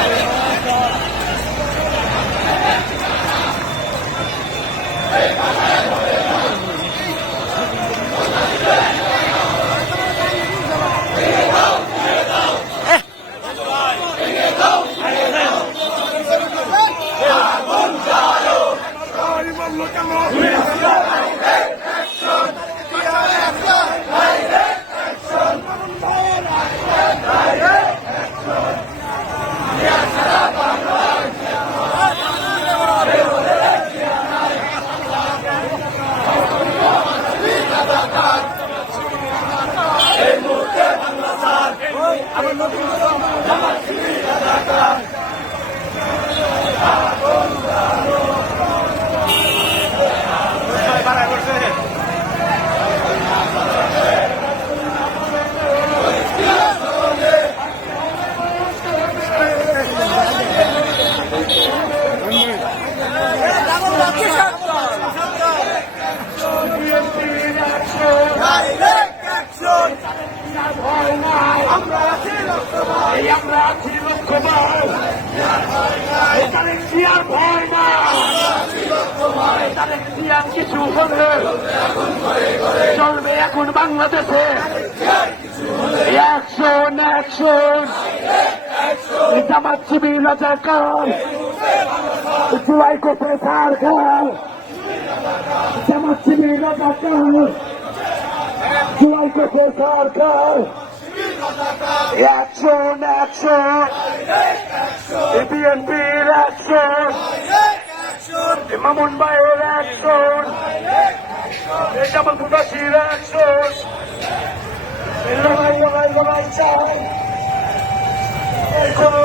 America. এই আমরা আছি লক্ষ্যবার এখানে কি আর ভয় না এখানে কিছু হলে? চলবে এখন বাংলাদেশে। অ্যাকশন অ্যাকশন জামাত শিবির রাজাকার জুলাই করতে সরকার জামাত শিবির রাজাকার জুলাই করতে সরকার অ্যাকশন অ্যাকশন বিএনপির অ্যাকশন মামুন ভাইয়ের অ্যাকশন জামাল মুদাসির অ্যাকশন লড়াই লড়াই লড়াই চাই কোনো